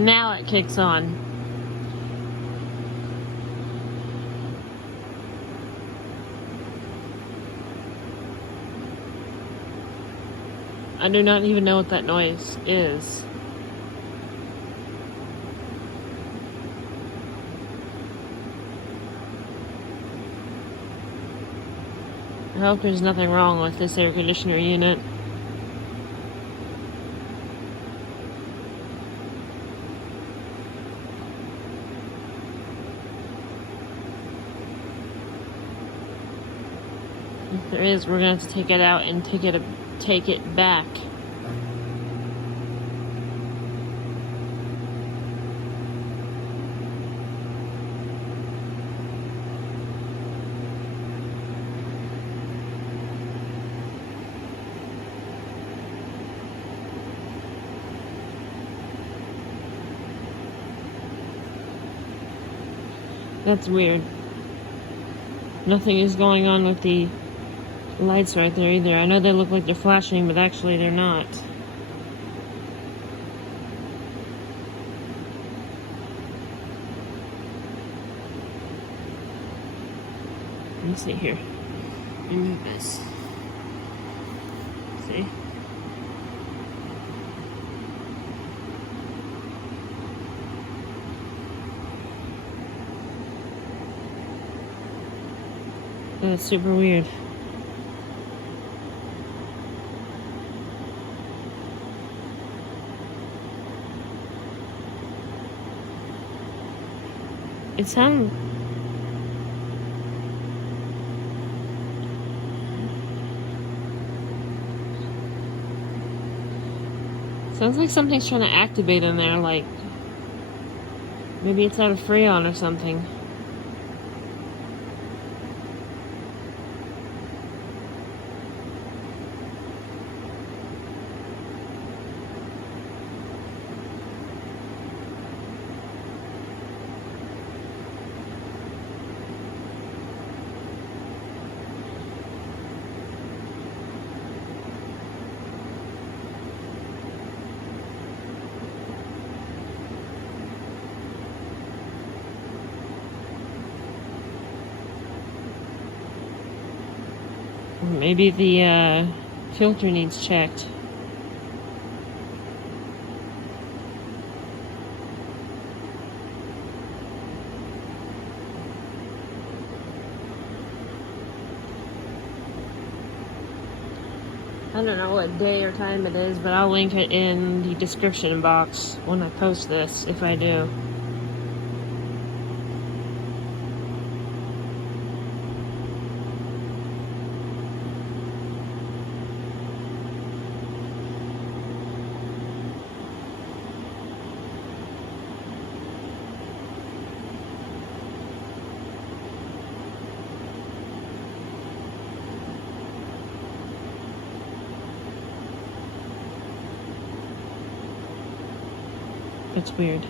Now it kicks on. I do not even know what that noise is. I hope there's nothing wrong with this air conditioner unit. If there is, we're gonna have to take it out and take it back. That's weird. Nothing is going on with the lights right there either. I know they look like they're flashing, but actually they're not. Let me see here. Let me move this. See? That's super weird. It sounds like something's trying to activate in there, like maybe it's out of Freon or something. Maybe the filter needs checked. I don't know what day or time it is, but I'll link it in the description box when I post this, if I do. It's weird.